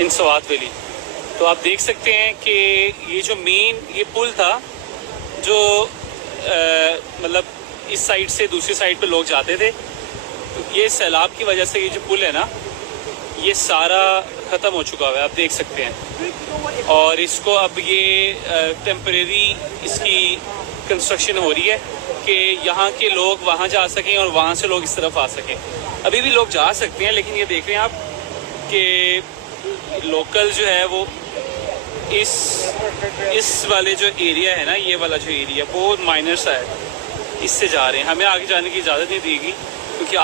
इन Swat valley. तो आप देख सकते हैं कि ये जो मेन ये पुल था जो मतलब इस साइड से दूसरी साइड पे लोग जाते थे, तो ये सैलाब की वजह से ये जो पुल है ना ये सारा ख़त्म हो चुका हुआ है, आप देख सकते हैं। और इसको अब ये टेम्परेरी इसकी कंस्ट्रक्शन हो रही है कि यहाँ के लोग वहाँ जा सकें और वहाँ से लोग इस तरफ आ सकें। अभी भी लोग जा सकते हैं, लेकिन ये देख रहे हैं आप कि लोकल जो है वो इस वाले जो एरिया है ना, ये वाला जो एरिया बहुत माइनर सा है, इससे जा रहे हैं। हमें आगे जाने की इजाज़त नहीं दी गई क्योंकि